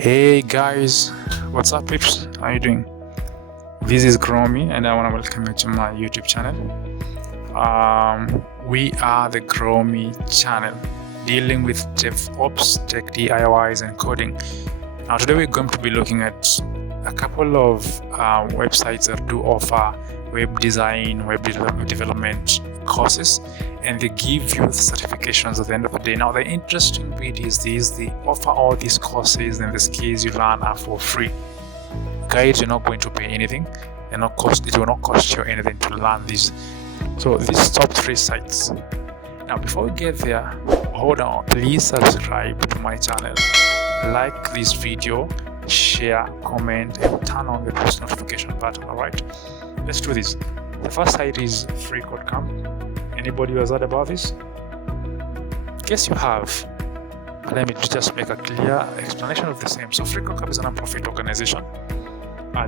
Hey guys, what's up peeps? How you doing? This is Growmi and I want to welcome you to my YouTube channel. We are the Growmi channel dealing with DevOps, TechDIYS and coding. Now today we're going to be looking at a couple of websites that do offer web design, web development courses, and they give you the certifications at the end of the day. Now the interesting bit is this: they offer all these courses and the skills you learn are for free. Guys, you're not going to pay anything, and it will not cost you anything to learn this. So these top 3 sites. Now before we get there, hold on, please subscribe to my channel, like this video, share, comment, and turn on the post notification button. Alright, let's do this. The first site is free.com. Anybody who has heard about this? Guess you have. But let me just make a clear explanation of the same. So free.com is a non-profit organization.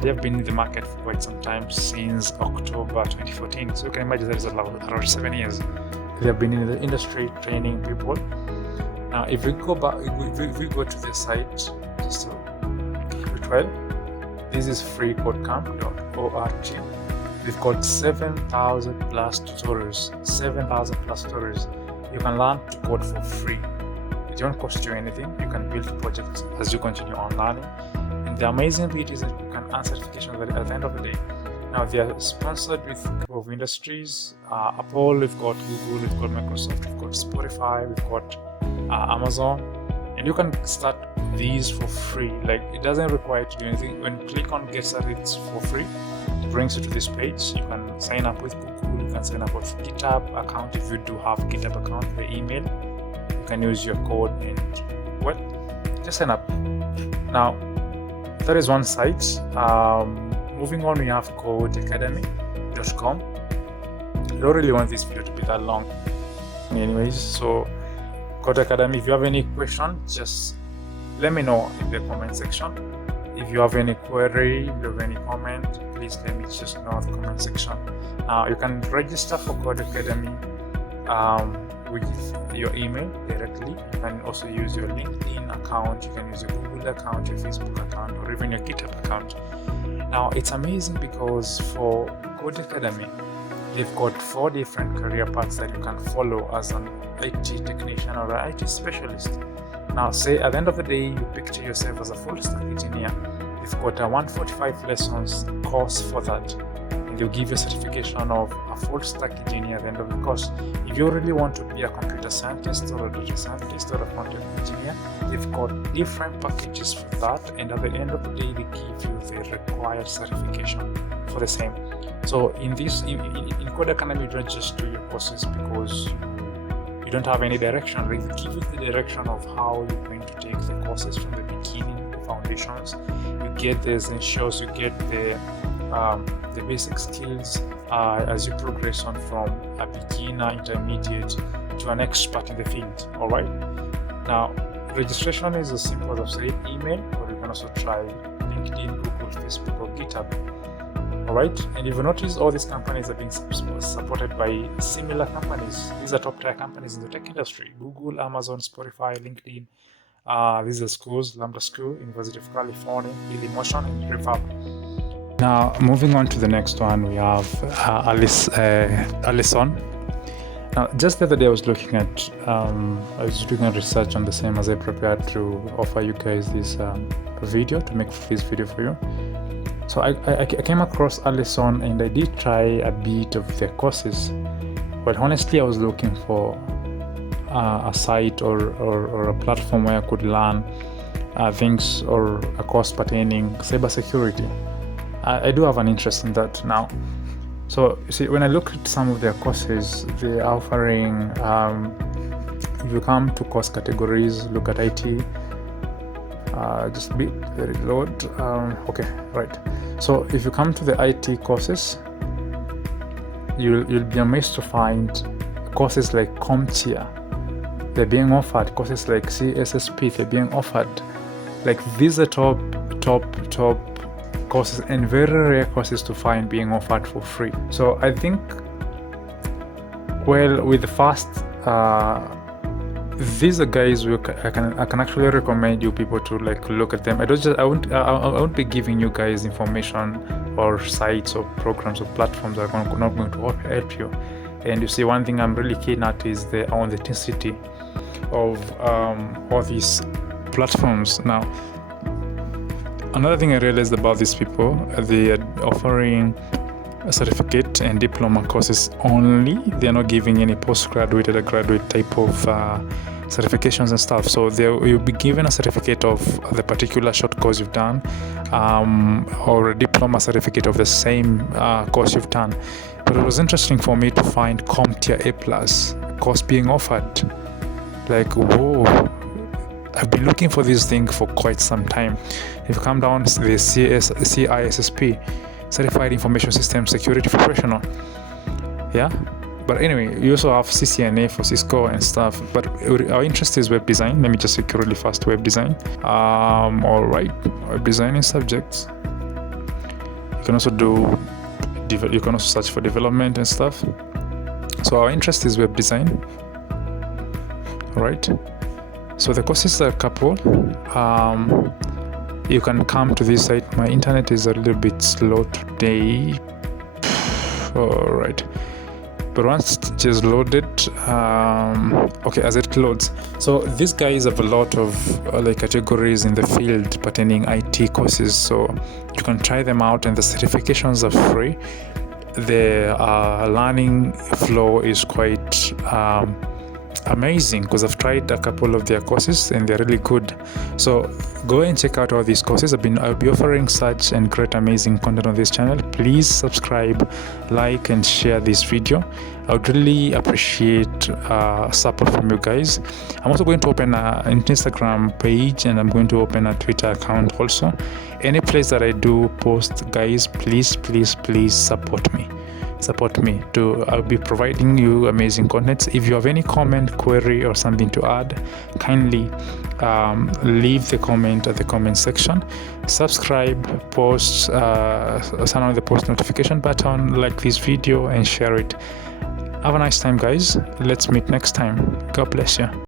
They have been in the market for quite some time, since October 2014. So you can imagine that is around 7 years. They have been in the industry training people. Now, if we go back, if we go to the site, just to well, this is free.com.org. We've got 7,000 plus tutorials. 7,000 plus tutorials. You can learn to code for free. It don't cost you anything. You can build projects as you continue on learning. And the amazing bit is that you can earn certifications at the end of the day. Now they are sponsored with a couple of industries. Apple, we've got Google, we've got Microsoft, we've got Spotify, we've got Amazon. And you can start these for free. Like, it doesn't require you to do anything. When you click on get started, it's for free. It brings you to this page. You can sign up with Google, you can sign up with GitHub account if you do have GitHub account, the email. You can use your code and just sign up. Now, that is one site. Moving on, we have codeacademy.com. I don't really want this video to be that long. Anyways, so Code Academy, if you have any question, just let me know in the comment section. If you have any query, if you have any comment, please let me just know in the comment section. You can register for Code Academy with your email directly. You can also use your LinkedIn account, you can use your Google account, your Facebook account, or even your GitHub account. Now it's amazing because for Code Academy, they've got 4 different career paths that you can follow as an IT technician or an IT specialist. Now, say at the end of the day, you picture yourself as a full stack engineer. You've got a 145 lessons course for that, and they'll give you a certification of a full stack engineer at the end of the course. If you really want to be a computer scientist or a data scientist or a content engineer, they've got different packages for that, and at the end of the day, they give you the required certification for the same. So in Code Academy, you don't just do your courses because you don't have any direction. They give you the direction of how you're going to take the courses from the beginning, the foundations. You get the essentials, you get the basic skills as you progress on from a beginner, intermediate to an expert in the field. Alright. Now, registration is as simple as I've said, email, or you can also try LinkedIn, Google, Facebook, or GitHub. Alright, and if you notice, all these companies are being supported by similar companies. These are top tier companies in the tech industry: Google, Amazon, Spotify, LinkedIn. These are schools: Lambda School, University of California, Dailymotion, and Reverb. Now, moving on to the next one, we have Allison. Now, just the other day, I was looking at research on the same as I prepared to offer you guys this video, to make this video for you. So I came across Allison and I did try a bit of their courses, but honestly I was looking for a site or a platform where I could learn things, or a course pertaining cybersecurity. I do have an interest in that now. So you see, when I look at some of their courses, they're offering, if you come to course categories, look at IT. Just be very load. Okay, right. So if you come to the IT courses, you'll be amazed to find courses like CompTIA. They're being offered. Courses like CSSP, they're being offered. Like, these are top courses, and very rare courses to find being offered for free. So I think, well, with the first these are guys I can actually recommend you people to like look at them. I won't be giving you guys information or sites or programs or platforms that are not going to help you. And you see, one thing I'm really keen at is the authenticity of all these platforms. Now, another thing I realized about these people, they are offering a certificate and diploma courses only. They're not giving any postgraduate or graduate type of certifications and stuff. So you'll be given a certificate of the particular short course you've done, or a diploma certificate of the same course you've done. But it was interesting for me to find CompTIA A+ course being offered. Like, whoa, I've been looking for this thing for quite some time. If you come down to the CISSP, Certified Information System Security Professional, yeah. But anyway, you also have CCNA for Cisco and stuff. But our interest is web design. Let me just check really fast. Web design. All right, web designing subjects. You can also you can also search for development and stuff. So our interest is web design. All right. So the courses are a couple. You can come to this site. My internet is a little bit slow today. All right. But once it's just loaded, okay, as it loads, so these guys have a lot of like categories in the field pertaining IT courses, so you can try them out, and the certifications are free. The learning flow is quite amazing, because I've tried a couple of their courses and they're really good. So go and check out all these courses. I'll be offering such and great amazing content on this channel. Please subscribe, like and share this video. I would really appreciate support from you guys. I'm also going to open an Instagram page, and I'm going to open a Twitter account also. Any place that I do post, guys, please support me. I'll be providing you amazing content. If you have any comment, query or something to add, kindly leave the comment at the comment section. Subscribe, post, turn on the post notification button, like this video and share it. Have a nice time, guys. Let's meet next time. God bless you.